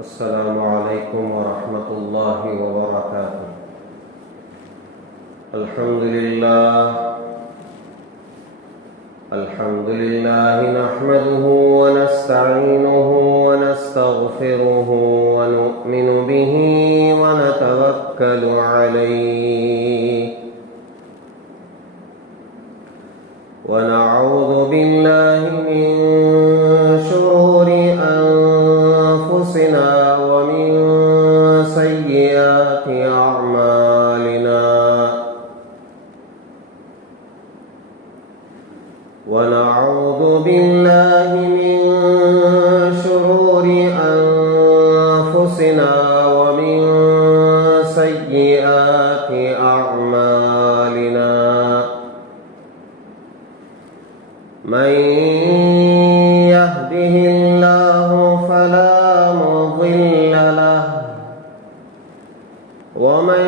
السلام علیکم ورحمۃ اللہ وبرکاتہ۔ الحمد للہ نحمده ونستعینه ونستغفره ونؤمن به ونتوکل علیہ ونعوذ باللہ من شرور أنفسنا ومن سيئات أعمالنا ونعوذ بالله من شرور أنفسنا ومن سيئات أعمالنا من يهده الله فلا مضل له ومن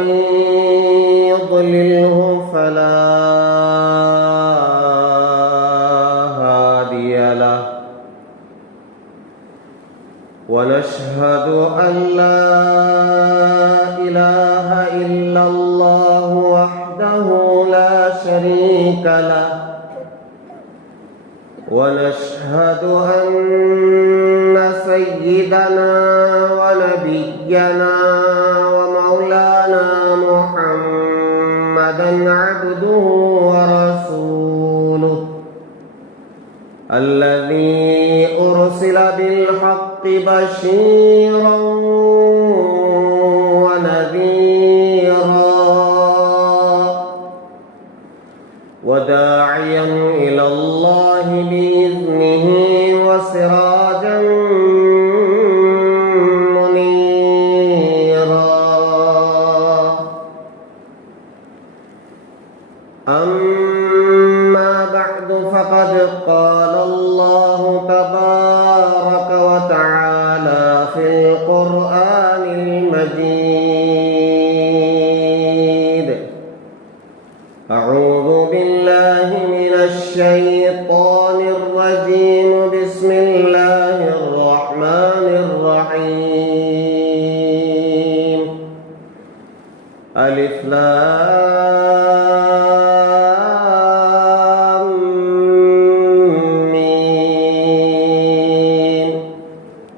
يضلله فلا هادي له ونشهد أن لا إله إلا الله وحده لا شريك له ونشهد أن سيدنا ونبينا ومولانا محمدا عبده ورسوله الذي أرسل بالحق بشيرا ونذيرا وداعيا إلى الله بإذنه وسراجا منيرا أما بعد فقد قال الله تبارك وتعالى في القرآن المجيد أعوذ بالله من الشيطان الرجيم بسم الله الرحمن الرحيم ألف لام ميم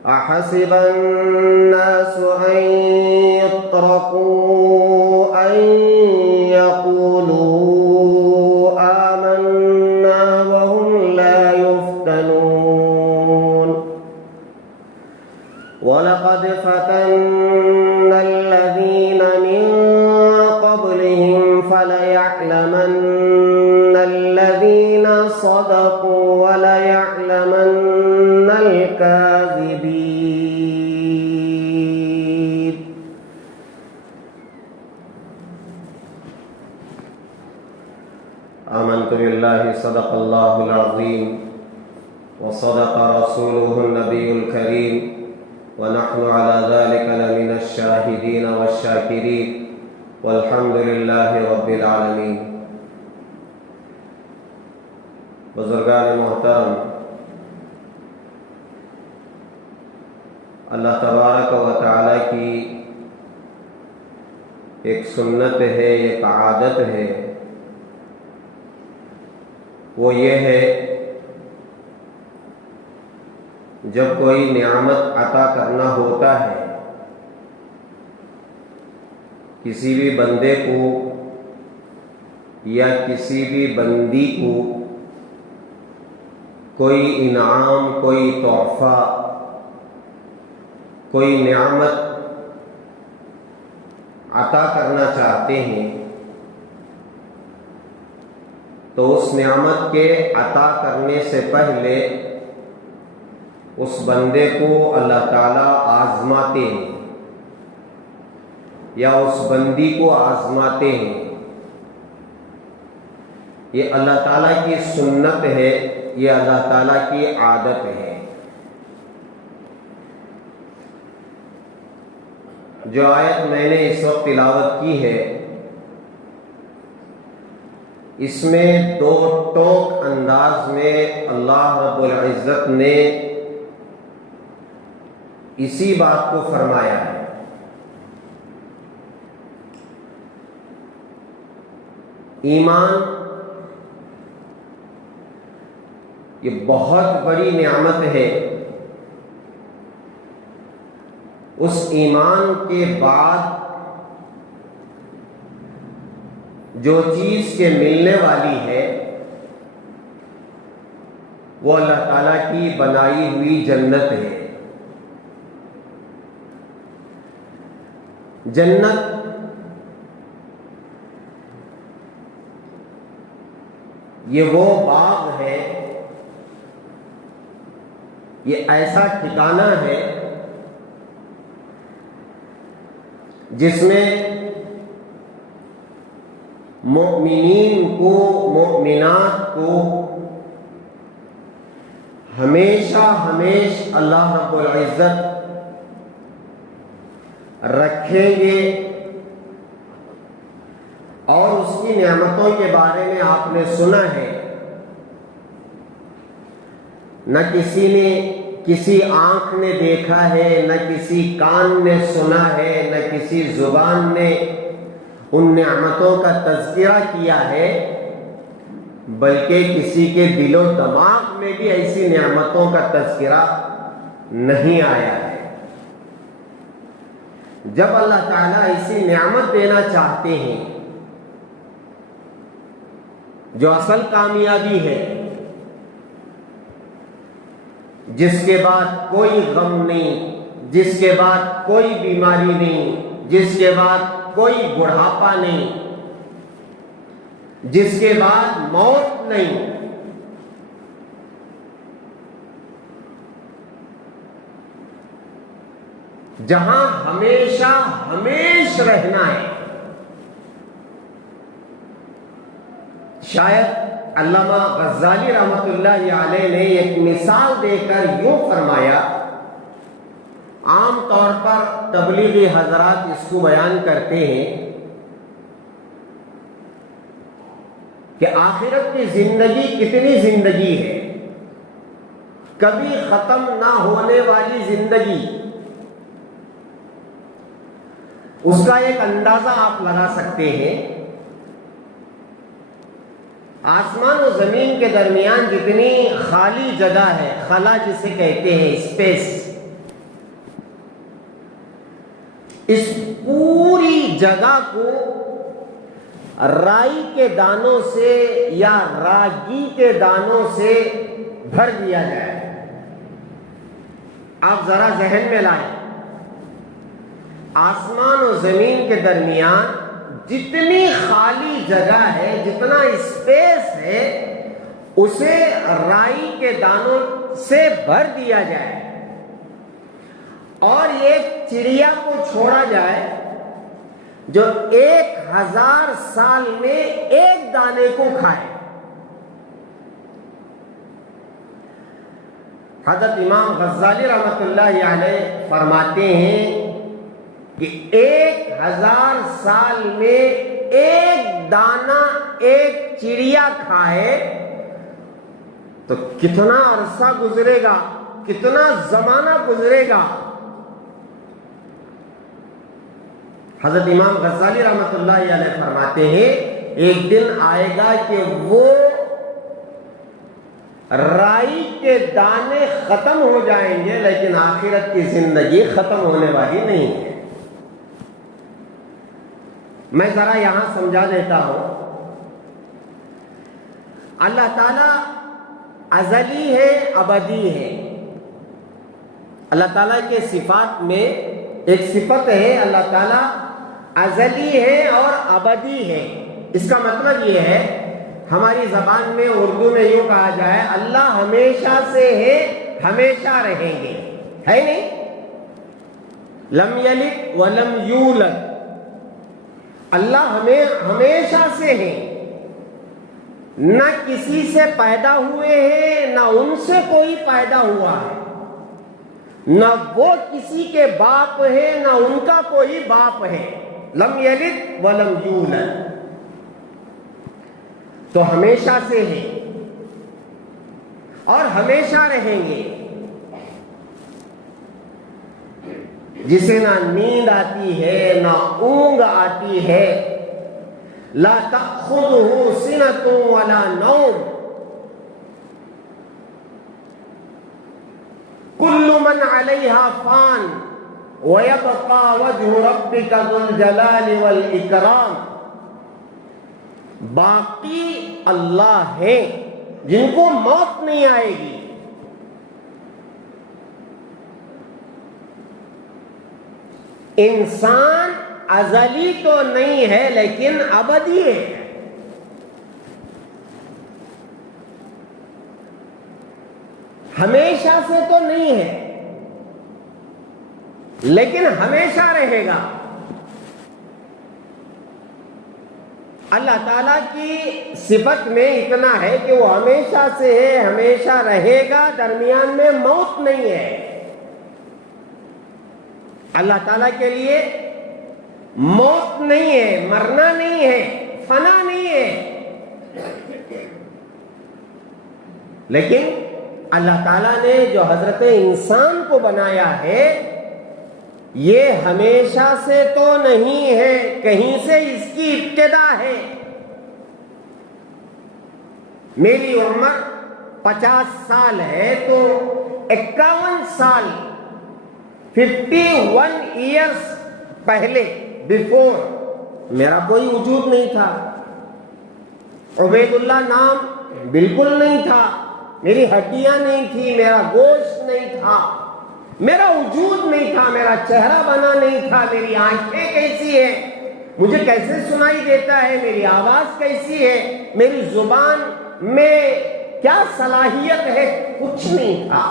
أحسب الناس أن يتركوا أن يقولوا آمنا وهم لا يفتنون ولقد فتنا الذين من قبلهم فليعلمن الذين صدقوا وليعلمن الكاذبين آمنت بالله صدق الله العظيم وصدق رسوله النبي الكريم ونحن على ذلك لمن الشاهدين والشاكرين والحمد لله رب العالمين۔ بزرگان محترم، اللہ تبارک و تعالی کی ایک سنت ہے، ایک عادت ہے، وہ یہ ہے جب کوئی نعمت عطا کرنا ہوتا ہے کسی بھی بندے کو یا کسی بھی بندی کو، کوئی انعام، کوئی تحفہ، کوئی نعمت عطا کرنا چاہتے ہیں تو اس نعمت کے عطا کرنے سے پہلے اس بندے کو اللہ تعالیٰ آزماتے ہیں یا اس بندی کو آزماتے ہیں۔ یہ اللہ تعالیٰ کی سنت ہے، یہ اللہ تعالیٰ کی عادت ہے۔ جو آیت میں نے اس وقت تلاوت کی ہے، اس میں دو ٹوک انداز میں اللہ رب العزت نے اسی بات کو فرمایا ہے۔ ایمان یہ بہت بڑی نعمت ہے۔ اس ایمان کے بعد جو چیز کے ملنے والی ہے وہ اللہ تعالیٰ کی بنائی ہوئی جنت ہے۔ جنت یہ وہ باغ ہے، یہ ایسا ٹھکانہ ہے جس میں مومنین کو، مومنات کو ہمیشہ اللہ رب العزت رکھیں گے، اور اس کی نعمتوں کے بارے میں آپ نے سنا ہے۔ نہ کسی نے، کسی آنکھ نے دیکھا ہے، نہ کسی کان نے سنا ہے، نہ کسی زبان نے ان نعمتوں کا تذکرہ کیا ہے، بلکہ کسی کے دل و دماغ میں بھی ایسی نعمتوں کا تذکرہ نہیں آیا ہے۔ جب اللہ تعالیٰ ایسی نعمت دینا چاہتے ہیں جو اصل کامیابی ہے، جس کے بعد کوئی غم نہیں، جس کے بعد کوئی بیماری نہیں، جس کے بعد کوئی بڑھاپا نہیں، جس کے بعد موت نہیں، جہاں ہمیشہ رہنا ہے۔ شاید علامہ غزالی رحمۃ اللہ علیہ نے ایک مثال دے کر یوں فرمایا، عام طور پر تبلیغی حضرات اس کو بیان کرتے ہیں کہ آخرت کی زندگی کتنی زندگی ہے، کبھی ختم نہ ہونے والی زندگی۔ اس کا ایک اندازہ آپ لگا سکتے ہیں، آسمان و زمین کے درمیان جتنی خالی جگہ ہے، خلا جسے کہتے ہیں، اسپیس، اس پوری جگہ کو رائی کے دانوں سے یا راگی کے دانوں سے بھر دیا جائے۔ آپ ذرا ذہن میں لائیں، آسمان و زمین کے درمیان جتنی خالی جگہ ہے، جتنا اسپیس ہے، اسے رائی کے دانوں سے بھر دیا جائے اور ایک چڑیا کو چھوڑا جائے جو 1000 سال میں ایک دانے کو کھائے۔ حضرت امام غزالی رحمۃ اللہ علیہ فرماتے ہیں کہ 1000 سال میں ایک دانہ ایک چڑیا کھائے تو کتنا عرصہ گزرے گا، کتنا زمانہ گزرے گا۔ حضرت امام غزالی رحمۃ اللہ علیہ فرماتے ہیں ایک دن آئے گا کہ وہ رائی کے دانے ختم ہو جائیں گے، لیکن آخرت کی زندگی ختم ہونے والی نہیں ہے۔ میں ذرا یہاں سمجھا دیتا ہوں، اللہ تعالیٰ ازلی ہے، ابدی ہے۔ اللہ تعالیٰ کے صفات میں ایک صفت ہے، اللہ تعالیٰ ازلی ہے اور ابدی ہے۔ اس کا مطلب یہ ہے، ہماری زبان میں اردو میں یوں کہا جائے، اللہ ہمیشہ سے ہے، ہمیشہ رہیں گے، ہے نہیں؟ لم یلد ولم یولد، اللہ ہمیشہ سے ہے، نہ کسی سے پیدا ہوئے ہیں، نہ ان سے کوئی پیدا ہوا ہے، نہ وہ کسی کے باپ ہے، نہ ان کا کوئی باپ ہے۔ لم یلد ولم یولد، تو ہمیشہ سے ہے اور ہمیشہ رہیں گے۔ جسے نہ نیند آتی ہے نہ اونگ آتی ہے، لا تأخذہ سنۃ ولا نوم، کل من علیہا فان ویبقى وجہ ربک ذو الجلال والاکرام، باقی اللہ ہے جن کو موت نہیں آئے گی۔ انسان ازلی تو نہیں ہے لیکن ابدی ہے۔ ہمیشہ سے تو نہیں ہے لیکن ہمیشہ رہے گا۔ اللہ تعالیٰ کی صفت میں اتنا ہے کہ وہ ہمیشہ سے ہے، ہمیشہ رہے گا، درمیان میں موت نہیں ہے۔ اللہ تعالیٰ کے لیے موت نہیں ہے، مرنا نہیں ہے، فنا نہیں ہے۔ لیکن اللہ تعالیٰ نے جو حضرت انسان کو بنایا ہے یہ ہمیشہ سے تو نہیں ہے، کہیں سے اس کی ابتدا ہے۔ میری عمر 50 سال ہے تو 51 سال 51 ایئرز پہلے بیفور میرا کوئی وجود نہیں تھا، عبید اللہ نام بالکل نہیں تھا، میری ہڈیاں نہیں تھی، میرا گوشت نہیں تھا، میرا وجود نہیں تھا، میرا چہرہ بنا نہیں تھا، میری آنکھیں کیسی ہیں، مجھے کیسے سنائی دیتا ہے، میری آواز کیسی ہے، میری زبان میں کیا صلاحیت ہے، کچھ نہیں تھا،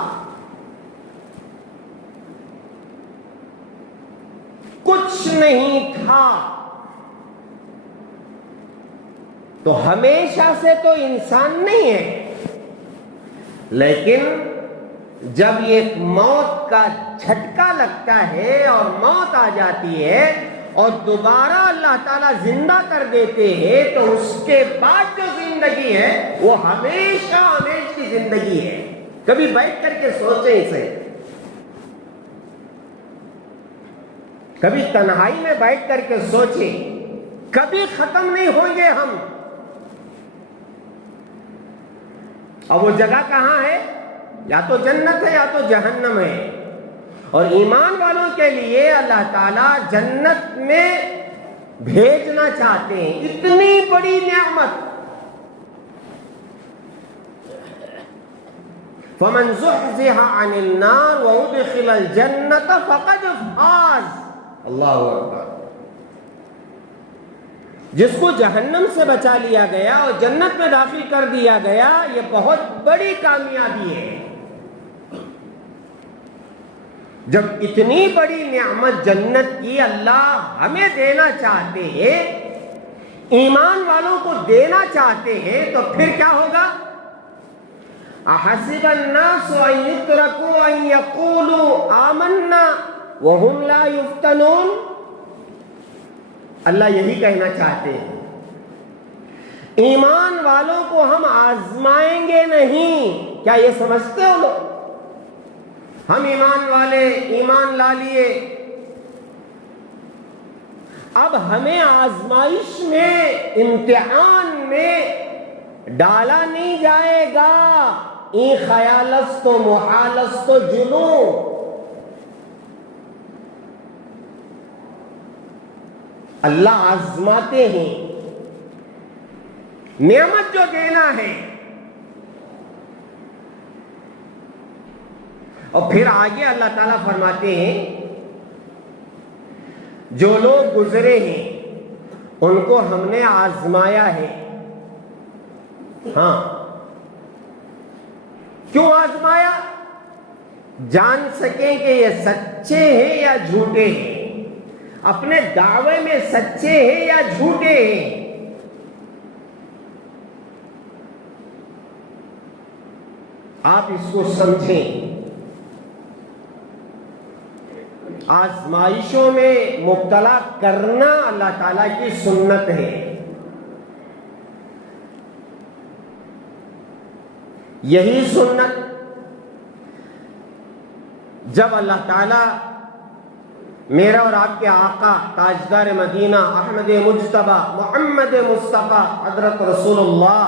کچھ نہیں تھا۔ تو ہمیشہ سے تو انسان نہیں ہے، لیکن جب ایک موت کا جھٹکا لگتا ہے اور موت آ جاتی ہے اور دوبارہ اللہ تعالیٰ زندہ کر دیتے ہیں تو اس کے بعد جو زندگی ہے وہ ہمیشہ ہمیشہ کی زندگی ہے۔ کبھی بیٹھ کر کے سوچیں اسے، کبھی تنہائی میں بیٹھ کر کے سوچیں، کبھی ختم نہیں ہوں گے ہم۔ اور وہ جگہ کہاں ہے؟ یا تو جنت ہے یا تو جہنم ہے، اور ایمان والوں کے لیے اللہ تعالیٰ جنت میں بھیجنا چاہتے ہیں، اتنی بڑی نعمت۔ فَمَنْ زُحْزِحَ عَنِ النَّارِ وَأُدْخِلَ الْجَنَّةَ فَقَدْ فَازَ۔ اللہ اکبر۔ جس کو جہنم سے بچا لیا گیا اور جنت میں داخل کر دیا گیا، یہ بہت بڑی کامیابی ہے۔ جب اتنی بڑی نعمت جنت کی اللہ ہمیں دینا چاہتے ہیں، ایمان والوں کو دینا چاہتے ہیں، تو پھر کیا ہوگا؟ احسب الناس ان يتركوا ان يقولوا آمنا وهم لا يفتنون۔ اللہ یہی کہنا چاہتے ہیں، ایمان والوں کو ہم آزمائیں گے نہیں۔ کیا یہ سمجھتے ہو لوگ؟ ہم ایمان والے، ایمان لا لیے، اب ہمیں آزمائش میں، امتحان میں ڈالا نہیں جائے گا۔ این خیالست و محالست و جنون، اللہ آزماتے ہیں، نعمت جو دینا ہے۔ اور پھر آگے اللہ تعالیٰ فرماتے ہیں جو لوگ گزرے ہیں ان کو ہم نے آزمایا ہے۔ ہاں، کیوں آزمایا؟ جان سکیں کہ یہ سچے ہیں یا جھوٹے ہیں، اپنے دعوے میں سچے ہیں یا جھوٹے ہیں۔ آپ اس کو سمجھیں، آزمائشوں میں مبتلا کرنا اللہ تعالیٰ کی سنت ہے۔ یہی سنت جب اللہ تعالیٰ میرا اور آپ کے آقا تاجدار مدینہ احمد مجتبی محمد مصطفیٰ حضرت رسول اللہ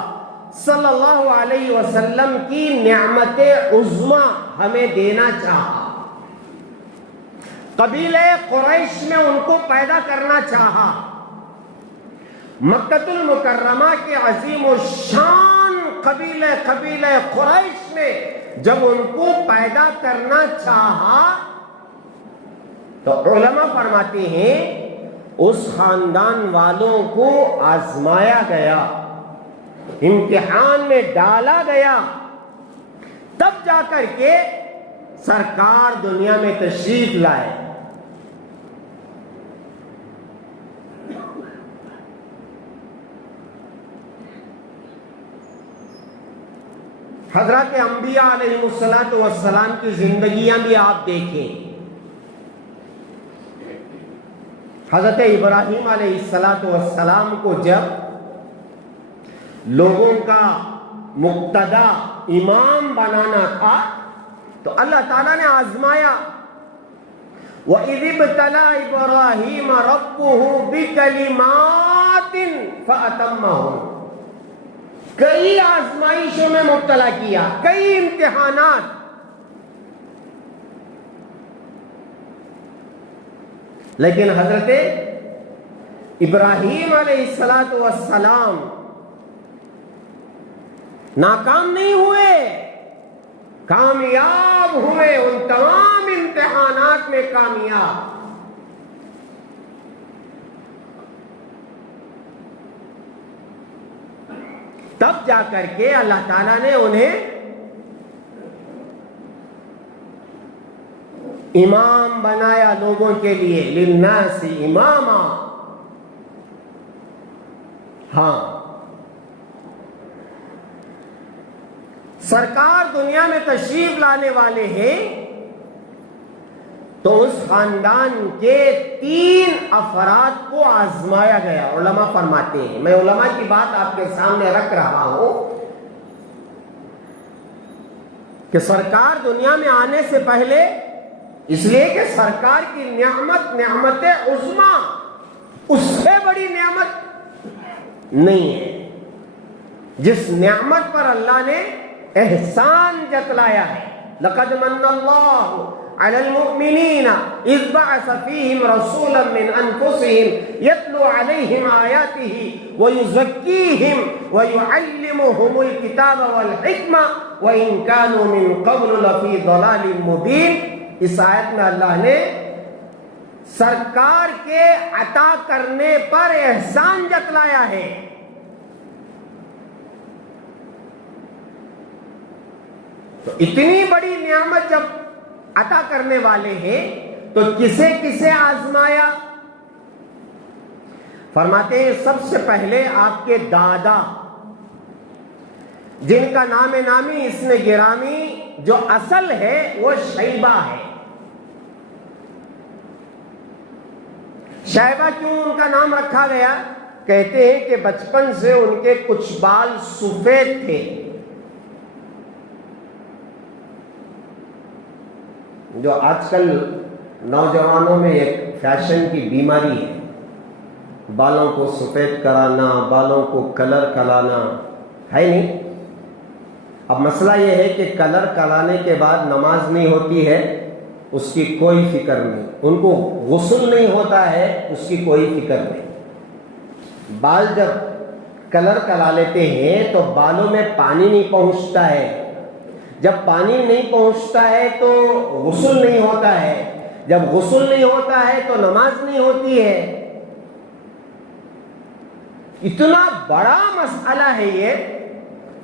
صلی اللہ علیہ وسلم کی نعمت عظمیٰ ہمیں دینا چاہا. قبیلہ قریش میں ان کو پیدا کرنا چاہا. مکہ المکرمہ کے عظیم الشان قبیلہ قریش میں جب ان کو پیدا کرنا چاہا تو علماء فرماتے ہیں اس خاندان والوں کو آزمایا گیا، امتحان میں ڈالا گیا، تب جا کر کے سرکار دنیا میں تشریف لائے. حضرات انبیاء علیہ السلام کی زندگیاں بھی آپ دیکھیں. حضرت ابراہیم علیہ السلام کو جب لوگوں کا مقتدا امام بنانا تھا تو اللہ تعالیٰ نے آزمایا. وَإِذِ ابْتَلَىٰ إِبْرَاهِيمَ رَبُّهُ بِكَلِمَاتٍ فَأَتَمَّهُنَّ. کئی آزمائشوں میں مبتلا کیا، کئی امتحانات. لیکن حضرت ابراہیم علیہ السلام ناکام نہیں ہوئے، کامیاب ہوئے، ان تمام امتحانات میں کامیاب. تب جا کر کے اللہ تعالیٰ نے انہیں امام بنایا لوگوں کے لیے. للناس اماما. ہاں، سرکار دنیا میں تشریف لانے والے ہیں تو اس خاندان کے 3 افراد کو آزمایا گیا. علماء فرماتے ہیں، میں علماء کی بات آپ کے سامنے رکھ رہا ہوں کہ سرکار دنیا میں آنے سے پہلے، اس لیے کہ سرکار کی نعمت عظمیٰ، اس سے بڑی نعمت نہیں ہے جس نعمت پر اللہ نے احسان جتلایا ہے. لقد من اللہ علی المؤمنین اذ بعث فیہم رسولا من انفسہم یتلو علیہم آیاتہ ویزکیہم ویعلمہم الکتاب والحکمہ وإن كانوا من قبل لفی ضلال مبین. اس آیت میں اللہ نے سرکار کے عطا کرنے پر احسان جتلایا ہے. تو اتنی بڑی نعمت جب عطا کرنے والے ہیں تو کسے کسے آزمایا؟ فرماتے ہیں سب سے پہلے آپ کے دادا، جن کا نام نامی اسم گرامی جو اصل ہے وہ شیبہ ہے. شیبہ کیوں ان کا نام رکھا گیا؟ کہتے ہیں کہ بچپن سے ان کے کچھ بال سفید تھے. جو آج کل نوجوانوں میں ایک فیشن کی بیماری ہے، بالوں کو سفید کرانا، بالوں کو کلر کرانا ہے نہیں. اب مسئلہ یہ ہے کہ کلر کرانے کے بعد نماز نہیں ہوتی ہے، اس کی کوئی فکر نہیں. ان کو غسل نہیں ہوتا ہے، اس کی کوئی فکر نہیں. بال جب کلر کرا لیتے ہیں تو بالوں میں پانی نہیں پہنچتا ہے. جب پانی نہیں پہنچتا ہے تو غسل نہیں ہوتا ہے. جب غسل نہیں ہوتا ہے تو نماز نہیں ہوتی ہے. اتنا بڑا مسئلہ ہے یہ.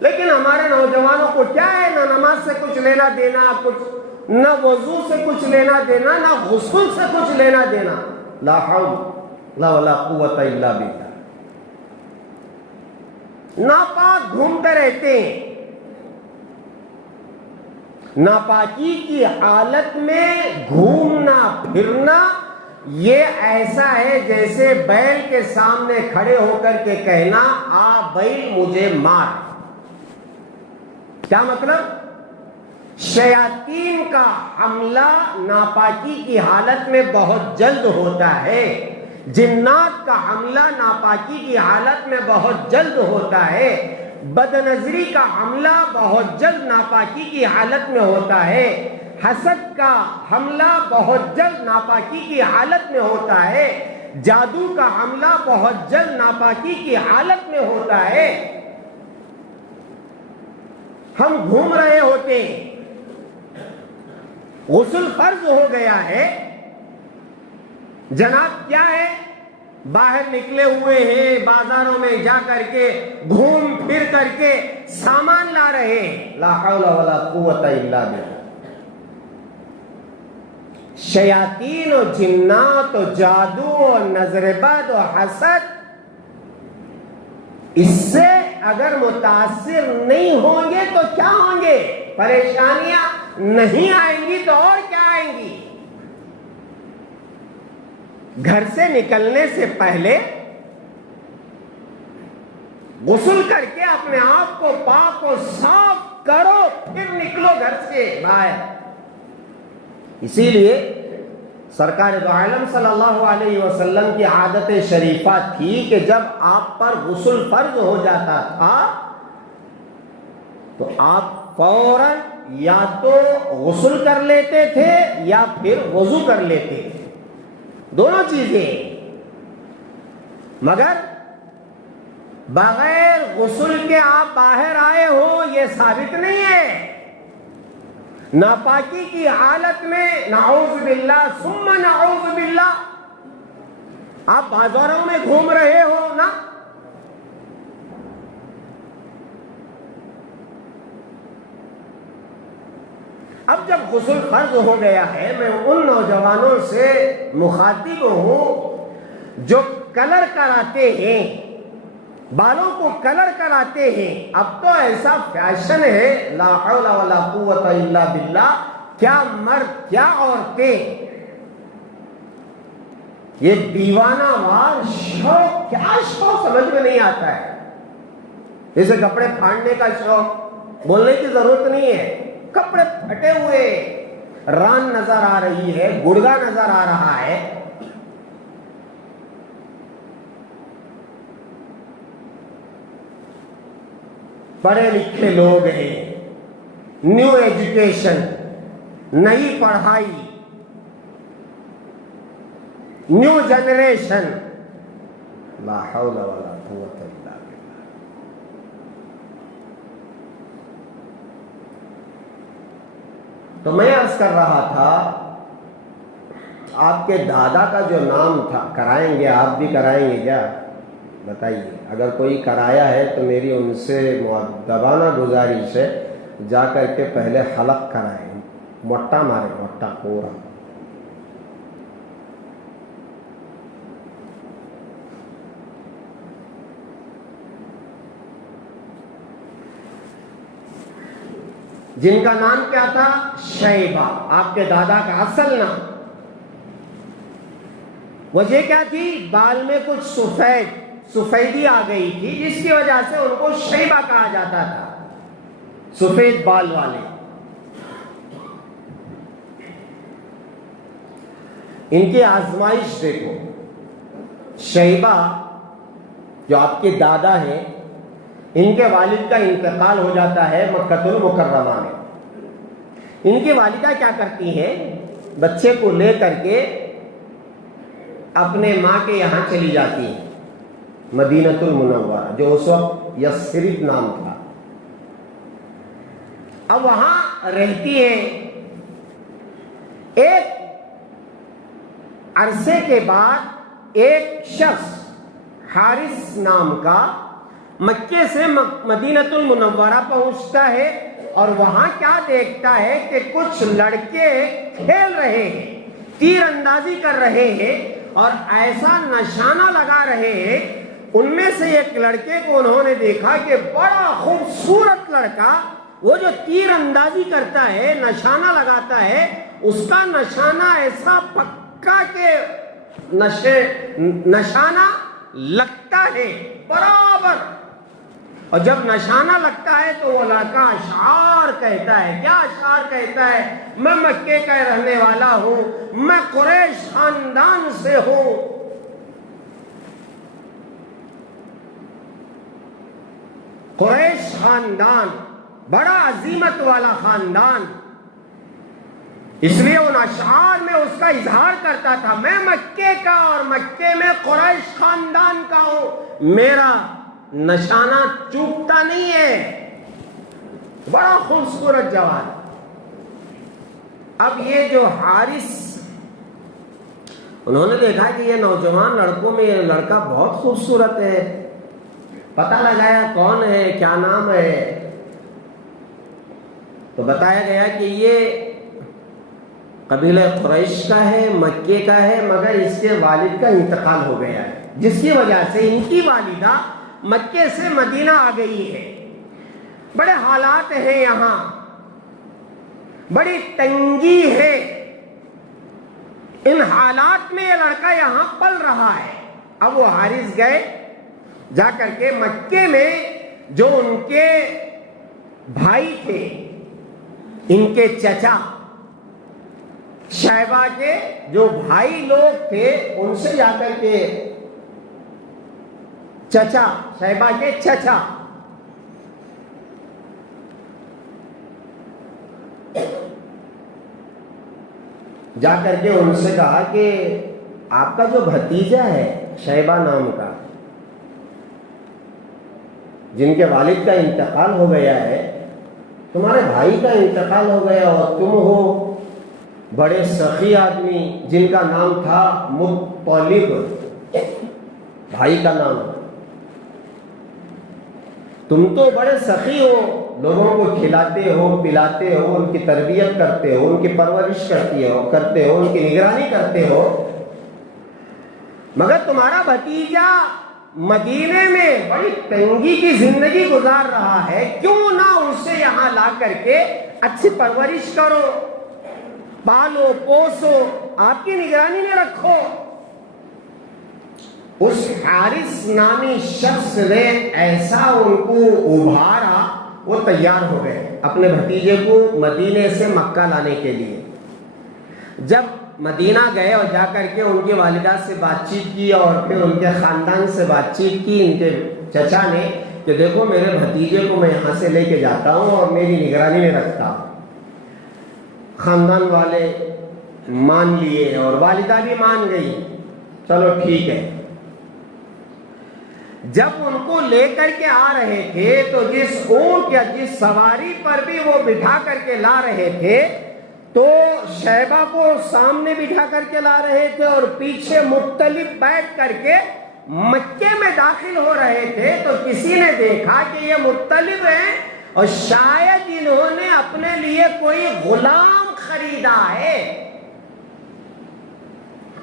لیکن ہمارے نوجوانوں کو کیا ہے، نہ نماز سے کچھ لینا دینا، کچھ نہ وضو سے کچھ لینا دینا، نہ غسل سے کچھ لینا دینا. لا حول ولا قوت الا باللہ. ناپاک گھومتے رہتے ہیں. ناپاکی کی حالت میں گھومنا پھرنا یہ ایسا ہے جیسے بیل کے سامنے کھڑے ہو کر کے کہنا آ بیل مجھے مار. کیا مطلب؟ شیاطین کا حملہ ناپاکی کی حالت میں بہت جلد ہوتا ہے، جنات کا حملہ ناپاکی کی حالت میں بہت جلد ہوتا ہے، بد نظری کا حملہ بہت جلد ناپاکی کی حالت میں ہوتا ہے، حسد کا حملہ بہت جلد ناپاکی کی حالت میں ہوتا ہے، جادو کا حملہ بہت جلد ناپاکی کی حالت میں ہوتا ہے۔ ہم گھوم رہے ہوتے ہیں، غسل فرض ہو گیا ہے، جناب کیا ہے، باہر نکلے ہوئے ہیں، بازاروں میں جا کر کے گھوم پھر کر کے سامان لا رہے ہیں، لا حول ولا قوت الا باللہ۔ شیاطین و جنات و جادو و نظر بد و حسد اس سے اگر متاثر نہیں ہوں گے تو کیا ہوں گے؟ پریشانیاں نہیں آئیں گی تو اور کیا آئیں گی؟ گھر سے نکلنے سے پہلے غسل کر کے اپنے آپ کو پاک و صاف کرو، پھر نکلو گھر سے باہر۔ اسی لیے سرکار دو عالم صلی اللہ علیہ وسلم کی عادت شریفہ تھی کہ جب آپ پر غسل فرض ہو جاتا تھا تو آپ فوراً یا تو غسل کر لیتے تھے یا پھر وضو کر لیتے تھے، دونوں چیزیں، مگر بغیر غسل کے آپ باہر آئے ہو یہ ثابت نہیں ہے۔ ناپاکی کی حالت میں نعوذ باللہ ثم نعوذ باللہ آپ بازاروں میں گھوم رہے ہو نا، اب جب غسل فرض ہو گیا ہے، میں ان نوجوانوں سے مخاطب ہوں جو کلر کراتے ہیں، بالوں کو کلر کراتے ہیں۔ اب تو ایسا فیشن ہے، لا حول ولا قوت الا باللہ، کیا مرد کیا عورتیں، یہ دیوانہ وار شوق، کیا شوق سمجھ میں نہیں آتا ہے۔ جیسے کپڑے پھاڑنے کا شوق، بولنے کی ضرورت نہیں ہے، کپڑے پھٹے ہوئے، ران نظر آ رہی ہے، گڑگا نظر آ رہا ہے، پڑھے لکھے لوگ ہیں، نیو ایجوکیشن، نئی پڑھائی، نیو جنریشن، لا حول ولا قوت الا باللہ۔ تو میں عرض کر رہا تھا، آپ کے دادا کا جو نام تھا، کرائیں گے؟ آپ بھی کرائیں گے کیا؟ بتائیے، اگر کوئی کرایا ہے تو میری ان سے مؤدبانہ گزارش ہے، جا کر کے پہلے حلق کرائیں، موٹا مارے، موٹا پورا۔ جن کا نام کیا تھا؟ شیبہ، آپ کے دادا کا اصل نام۔ وجہ کیا تھی؟ بال میں کچھ سفیدی آ گئی تھی، جس کی وجہ سے ان کو شیبہ کہا جاتا تھا، سفید بال والے۔ ان کی آزمائش دیکھو، شیبہ جو آپ کے دادا ہیں، ان کے والد کا انتقال ہو جاتا ہے مکہ المکرمہ میں۔ ان کی والدہ کیا کرتی ہیں؟ بچے کو لے کر کے اپنے ماں کے یہاں چلی جاتی ہیں، مدینۃ المنورہ، جو اس وقت یثرب نام تھا۔ اب وہاں رہتی ہیں، ایک عرصے کے بعد ایک شخص حارث نام کا مکے سے مدینۃ المنورہ پہنچتا ہے، اور وہاں کیا دیکھتا ہے کہ کچھ لڑکے کھیل رہے ہیں، تیر اندازی کر رہے ہیں اور ایسا نشانہ لگا رہے ہیں۔ ان میں سے ایک لڑکے کو انہوں نے دیکھا کہ بڑا خوبصورت لڑکا، وہ جو تیر اندازی کرتا ہے، نشانہ لگاتا ہے، اس کا نشانہ ایسا پکا کہ نشانہ لگتا ہے برابر۔ اور جب نشانہ لگتا ہے تو وہ لڑکا اشعار کہتا ہے. کیا اشعار کہتا ہے؟ میں مکے کا رہنے والا ہوں, میں قریش خاندان سے ہوں. قریش خاندان بڑا عظیمت والا خاندان, اس لیے ان اشعار میں اس کا اظہار کرتا تھا, میں مکے کا اور مکے میں قریش خاندان کا ہوں, میرا نشانہ چوکتا نہیں ہے. بڑا خوبصورت جواب. اب یہ جو حارث, انہوں نے دیکھا کہ یہ نوجوان لڑکوں میں یہ لڑکا بہت خوبصورت ہے, پتہ لگایا کون ہے, کیا نام ہے, تو بتایا گیا کہ یہ قبیلہ قریش کا ہے, مکے کا ہے, مگر اس کے والد کا انتقال ہو گیا ہے, جس کی وجہ سے ان کی والدہ مکے سے مدینہ آ گئی ہے. بڑے حالات ہیں یہاں, بڑی تنگی ہے, ان حالات میں یہ لڑکا یہاں پل رہا ہے. اب وہ حارث گئے, جا کر کے مکے میں جو ان کے بھائی تھے, ان کے چچا شیبہ کے جو بھائی لوگ تھے, ان سے جا کر کے چچا, شیبہ کے چچا, جا کر کے ان سے کہا کہ آپ کا جو بھتیجا ہے شیبہ نام کا, جن کے والد کا انتقال ہو گیا ہے, تمہارے بھائی کا انتقال ہو گیا اور تم ہو بڑے سخی آدمی جن کا نام تھا مطلب, بھائی کا نام, تم تو بڑے سخی ہو, لوگوں کو کھلاتے ہو, پلاتے ہو, ان کی تربیت کرتے ہو, ان کی پرورش کرتے ہو, ان کی نگرانی کرتے ہو, مگر تمہارا بھتیجا مدینے میں بڑی تنگی کی زندگی گزار رہا ہے, کیوں نہ اسے یہاں لا کر کے اچھی پرورش کرو, پالو پوسو, آپ کی نگرانی میں رکھو. اس حارث نامی شخص نے ایسا ان کو ابھارا, وہ تیار ہو گئے اپنے بھتیجے کو مدینے سے مکہ لانے کے لیے. جب مدینہ گئے اور جا کر کے ان کی والدہ سے بات چیت کی اور پھر ان کے خاندان سے بات چیت کی ان کے چچا نے, کہ دیکھو میرے بھتیجے کو میں یہاں سے لے کے جاتا ہوں اور میری نگرانی میں رکھتا ہوں. خاندان والے مان لیے اور والدہ بھی مان گئی, چلو ٹھیک ہے. جب ان کو لے کر کے آ رہے تھے تو جس اونٹ یا جس سواری پر بھی وہ بٹھا کر کے لا رہے تھے, تو شیبہ کو سامنے بٹھا کر کے لا رہے تھے اور پیچھے مطلب بیٹھ کر کے مکے میں داخل ہو رہے تھے. تو کسی نے دیکھا کہ یہ مطلب ہیں اور شاید انہوں نے اپنے لیے کوئی غلام خریدا ہے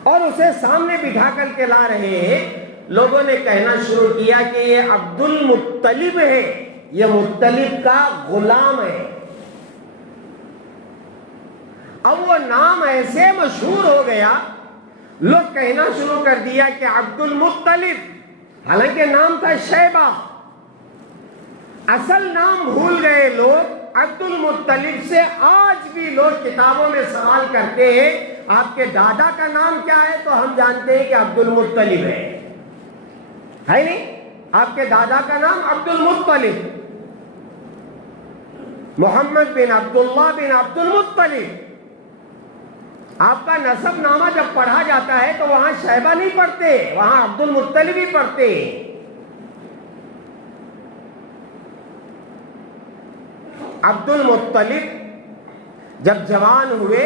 اور اسے سامنے بٹھا کر کے لا رہے ہیں. لوگوں نے کہنا شروع کیا کہ یہ عبد المطلب ہے, یہ مطلب کا غلام ہے. اب وہ نام ایسے مشہور ہو گیا, لوگ کہنا شروع کر دیا کہ عبد المطلب, حالانکہ نام تھا شیبہ, اصل نام بھول گئے لوگ. عبد المطلب سے آج بھی لوگ کتابوں میں سوال کرتے ہیں آپ کے دادا کا نام کیا ہے, تو ہم جانتے ہیں کہ عبد المطلب ہے نہیں, آپ کے دادا کا نام عبد المطلب, محمد بن عبداللہ بن عبد المطلب. آپ کا نسب نامہ جب پڑھا جاتا ہے تو وہاں شیبہ نہیں پڑھتے, وہاں عبد المطلب ہی پڑھتے. عبد المطلب جب جوان ہوئے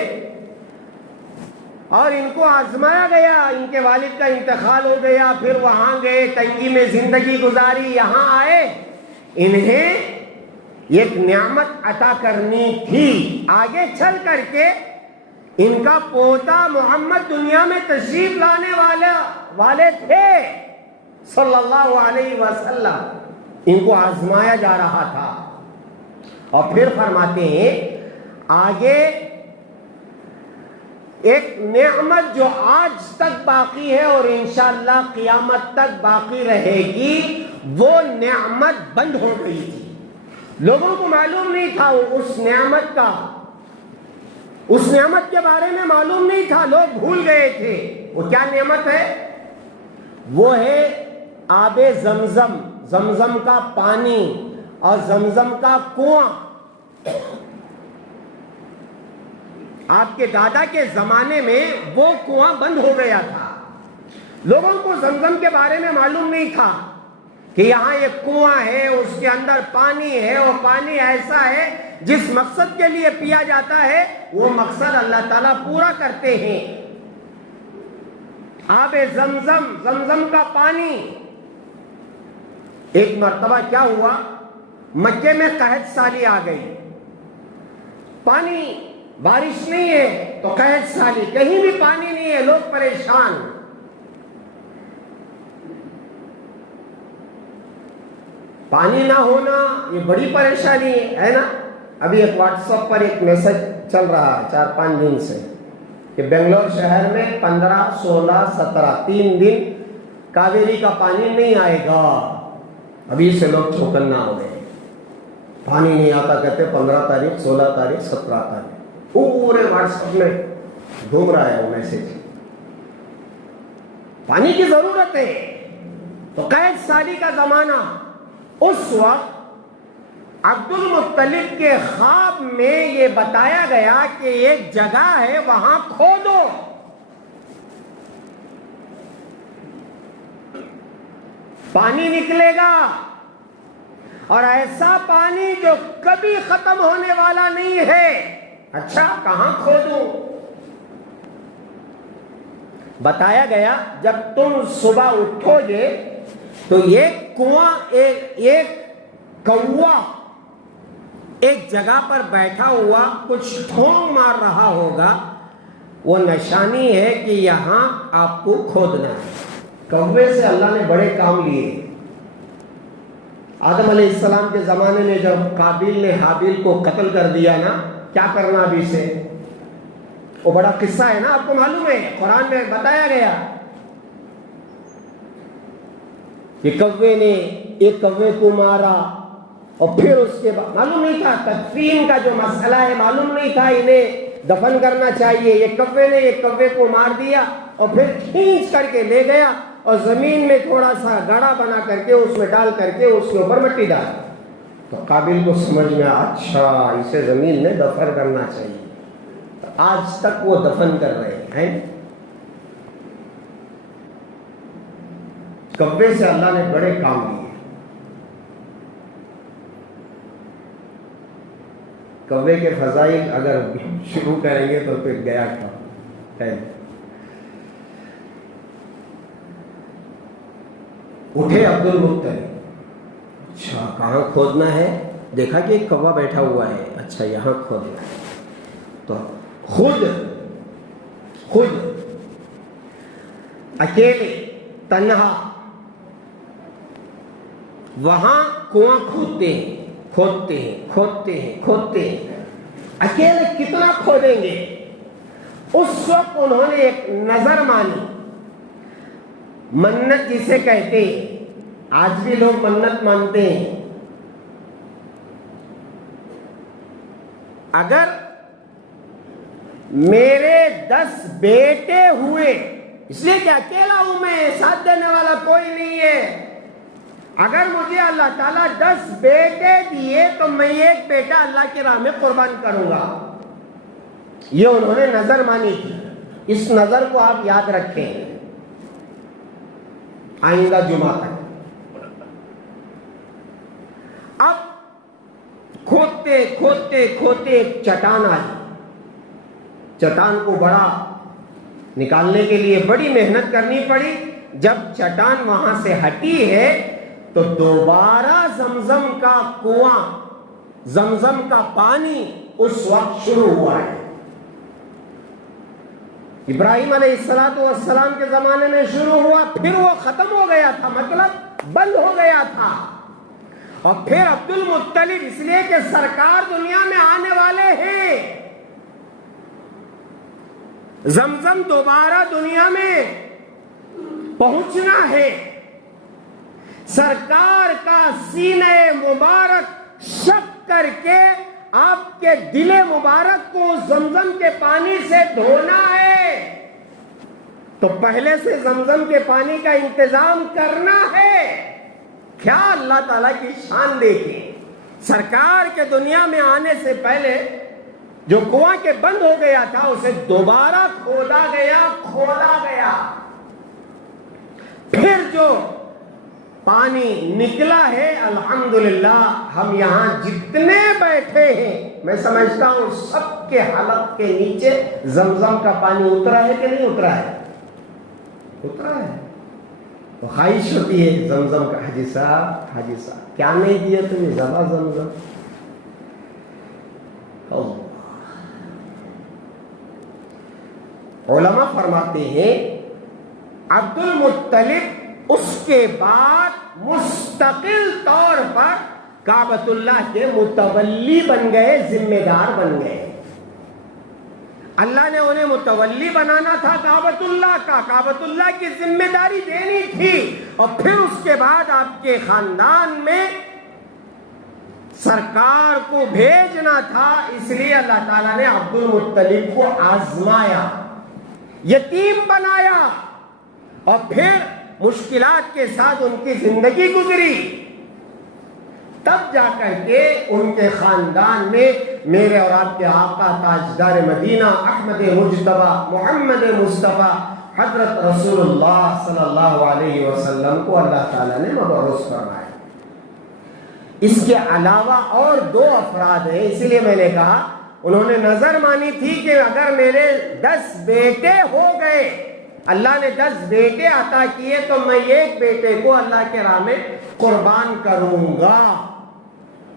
اور ان کو آزمایا گیا, ان کے والد کا انتقال ہو گیا, پھر وہاں گئے, تنگی میں زندگی گزاری, یہاں آئے, انہیں ایک نعمت عطا کرنی تھی. آگے چل کر کے ان کا پوتا محمد دنیا میں تشریف لانے والے تھے صلی اللہ علیہ وسلم, ان کو آزمایا جا رہا تھا. اور پھر فرماتے ہیں آگے ایک نعمت جو آج تک باقی ہے اور انشاءاللہ قیامت تک باقی رہے گی، وہ نعمت بند ہو گئی تھی. لوگوں کو معلوم نہیں تھا اس نعمت کا، اس نعمت کے بارے میں معلوم نہیں تھا، لوگ بھول گئے تھے. وہ کیا نعمت ہے؟ وہ ہے آب زمزم، زمزم کا پانی اور زمزم کا کنواں. آپ کے دادا کے زمانے میں وہ کنواں بند ہو گیا تھا. لوگوں کو زمزم کے بارے میں معلوم نہیں تھا کہ یہاں ایک کنواں ہے، اس کے اندر پانی ہے، اور پانی ایسا ہے جس مقصد کے لیے پیا جاتا ہے وہ مقصد اللہ تعالیٰ پورا کرتے ہیں. آب زمزم، زمزم کا پانی. ایک مرتبہ کیا ہوا، مکے میں قحط سالی آ گئی. پانی، بارش نہیں ہے تو قحط سالی، کہیں بھی پانی نہیں ہے، لوگ پریشان. پانی نہ ہونا یہ بڑی پریشانی ہے نا. ابھی ایک واٹس ایپ پر ایک میسج چل رہا ہے 4-5 دن سے کہ بنگلور شہر میں 15، 16، 17 3 دن کاویری کا پانی نہیں آئے گا. ابھی سے لوگ چوکنا ہو گئے، پانی نہیں آتا کہتے 15 تاریخ، 16 تاریخ، 17 تاریخ. پورے واٹس ایپ میں گھوم رہا ہے وہ میسج. پانی کی ضرورت ہے. تو قحط سالی کا زمانہ، اس وقت عبد المطلب کے خواب میں یہ بتایا گیا کہ ایک جگہ ہے وہاں کھودو. پانی نکلے گا، اور ایسا پانی جو کبھی ختم ہونے والا نہیں ہے. اچھا کہاں کھودوں؟ بتایا گیا جب تم صبح اٹھو گے تو ایک کنواں، ایک کوا ایک جگہ پر بیٹھا ہوا کچھ ٹھونگ مار رہا ہوگا، وہ نشانی ہے کہ یہاں آپ کو کھودنا ہے. کوے سے اللہ نے بڑے کام لیے. آدم علیہ السلام کے زمانے میں جب قابیل نے حابیل کو قتل کر دیا نا، کیا کرنا ابھی سے، وہ بڑا قصہ ہے نا، آپ کو معلوم ہے، قرآن میں بتایا گیا کہ کوے نے ایک کوے کو مارا، اور پھر اس کے بعد معلوم نہیں تھا تدفین کا جو مسئلہ ہے، معلوم نہیں تھا انہیں دفن کرنا چاہیے. یہ کوے نے ایک کوے کو مار دیا اور پھر کھینچ کر کے لے گیا اور زمین میں تھوڑا سا گڑھا بنا کر کے اس میں ڈال کر کے اس کے اوپر مٹی ڈال. تو قابل کو سمجھ میں اچھا اسے زمین میں دفن کرنا چاہیے. آج تک وہ دفن کر رہے ہیں. کوے سے اللہ نے بڑے کام لیے. کوے کے فضائل اگر شروع کریں گے تو پھر گیا ہے. اٹھے عبد المطلب، اچھا کہاں کھودنا ہے؟ دیکھا کہ ایک کوا بیٹھا ہوا ہے، اچھا یہاں کھودنا ہے. تو خود اکیلے تنہا وہاں کنواں کھودتے ہیں. اکیلے کتنا کھودیں گے؟ اس وقت انہوں نے ایک نظر مانی. منت جسے کہتے ہیں، آج بھی لوگ منت مانتے ہیں. اگر میرے 10 بیٹے ہوئے، اس لیے کہ اکیلا ہوں میں، ساتھ دینے والا کوئی نہیں ہے، اگر مجھے اللہ تعالیٰ 10 بیٹے دیے تو میں ایک بیٹا اللہ کی راہ میں قربان کروں گا. یہ انہوں نے نظر مانی تھی. اس نظر کو آپ یاد رکھیں آئندہ جمعہ تک. اب کھودتے ایک چٹان آئی. چٹان کو بڑا نکالنے کے لیے بڑی محنت کرنی پڑی. جب چٹان وہاں سے ہٹی ہے تو دوبارہ زمزم کا کنواں، زمزم کا پانی اس وقت شروع ہوا ہے. ابراہیم علیہ السلام کے زمانے میں شروع ہوا، پھر وہ ختم ہو گیا تھا، مطلب بند ہو گیا تھا. اور پھر عبد المطلب، اس لیے کہ سرکار دنیا میں آنے والے ہیں، زمزم دوبارہ دنیا میں پہنچنا ہے، سرکار کا سینہ مبارک شق کر کے آپ کے دل مبارک کو زمزم کے پانی سے دھونا ہے، تو پہلے سے زمزم کے پانی کا انتظام کرنا ہے۔ کیا اللہ تعالیٰ کی شان دیکھیں، سرکار کے دنیا میں آنے سے پہلے جو کنواں کے بند ہو گیا تھا اسے دوبارہ کھودا گیا، پھر جو پانی نکلا ہے، الحمدللہ ہم یہاں جتنے بیٹھے ہیں میں سمجھتا ہوں سب کے حلق کے نیچے زمزم کا پانی اترا ہے کہ نہیں اترا ہے؟ اترا ہے۔ تو خواہش ہوتی ہے زمزم کا، حاجی صاحب کیا نہیں دیا تمہیں زبا زمزم؟ علماء فرماتے ہیں عبد المطلب اس کے بعد مستقل طور پر کعبۃ اللہ کے متولی بن گئے، ذمہ دار بن گئے۔ اللہ نے انہیں متولی بنانا تھا کعبۃ اللہ کا، کعبۃ اللہ کی ذمہ داری دینی تھی، اور پھر اس کے بعد آپ کے خاندان میں سرکار کو بھیجنا تھا، اس لیے اللہ تعالیٰ نے عبد المطلب کو آزمایا، یتیم بنایا، اور پھر مشکلات کے ساتھ ان کی زندگی گزری، تب جا کر کے ان کے خاندان میں میرے اور آپ کے آقا تاجدار مدینہ احمد مجتبی محمد مصطفیٰ حضرت رسول اللہ صلی اللہ علیہ وسلم کو اللہ تعالیٰ نے مبعوث فرمایا۔ اس کے علاوہ اور 2 افراد ہیں، اسی لیے میں نے کہا انہوں نے نظر مانی تھی کہ اگر میرے 10 بیٹے ہو گئے، اللہ نے 10 بیٹے عطا کیے تو میں ایک بیٹے کو اللہ کے راہ میں قربان کروں گا۔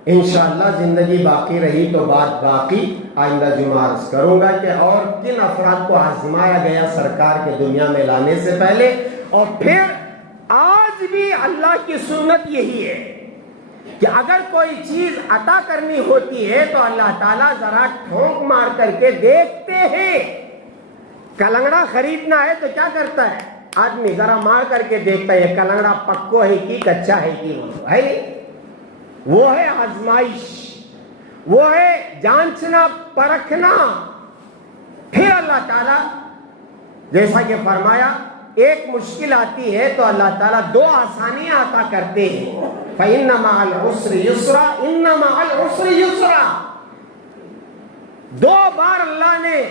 انشاءاللہ زندگی باقی رہی تو بات باقی آئندہ جمعہ عرض کروں گا کہ اور کن افراد کو آزمایا گیا سرکار کے دنیا میں لانے سے پہلے، اور پھر آج بھی اللہ کی سنت یہی ہے کہ اگر کوئی چیز عطا کرنی ہوتی ہے تو اللہ تعالیٰ ذرا ٹھونک مار کر کے دیکھتے ہیں۔ کلنگڑا خریدنا ہے تو کیا کرتا ہے آدمی؟ ذرا مار کر کے دیکھتا ہے کلنگڑا پکو ہے کہ کچا ہے کہ ہے، وہ ہے آزمائش، وہ ہے جانچنا پرکھنا۔ پھر اللہ تعالیٰ جیسا کہ فرمایا ایک مشکل آتی ہے تو اللہ تعالیٰ 2 آسانیاں عطا کرتے ہیں، فَإِنَّ مَعَ الْعُسْرِ يُسْرًا إِنَّ مَعَ الْعُسْرِ يُسْرًا۔ 2 بار اللہ نے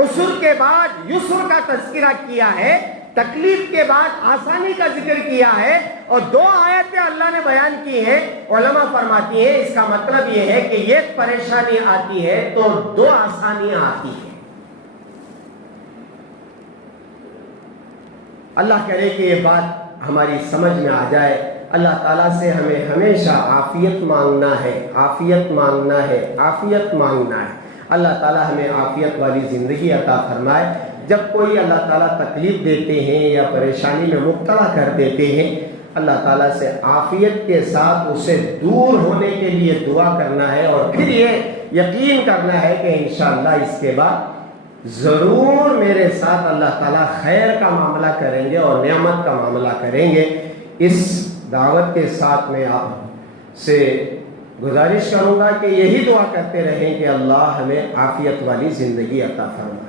عسر کے بعد یسر کا تذکرہ کیا ہے، تکلیف کے بعد آسانی کا ذکر کیا ہے، اور 2 آیتیں اللہ نے بیان کی ہیں۔ علماء فرماتی ہیں اس کا مطلب یہ ہے کہ ایک پریشانی آتی ہے تو 2 آسانیاں آتی ہیں۔ اللہ کرے کہ یہ بات ہماری سمجھ میں آ جائے۔ اللہ تعالیٰ سے ہمیں ہمیشہ عافیت مانگنا ہے، عافیت مانگنا ہے، عافیت مانگنا ہے۔ اللہ تعالیٰ ہمیں عافیت والی زندگی عطا فرمائے۔ جب کوئی اللہ تعالیٰ تکلیف دیتے ہیں یا پریشانی میں مبتلا کر دیتے ہیں، اللہ تعالیٰ سے عافیت کے ساتھ اسے دور ہونے کے لیے دعا کرنا ہے، اور پھر یہ یقین کرنا ہے کہ انشاءاللہ اس کے بعد ضرور میرے ساتھ اللہ تعالیٰ خیر کا معاملہ کریں گے اور نعمت کا معاملہ کریں گے۔ اس دعوت کے ساتھ میں آپ سے گزارش کروں گا کہ یہی دعا کرتے رہیں کہ اللہ ہمیں عافیت والی زندگی عطا فرمائے۔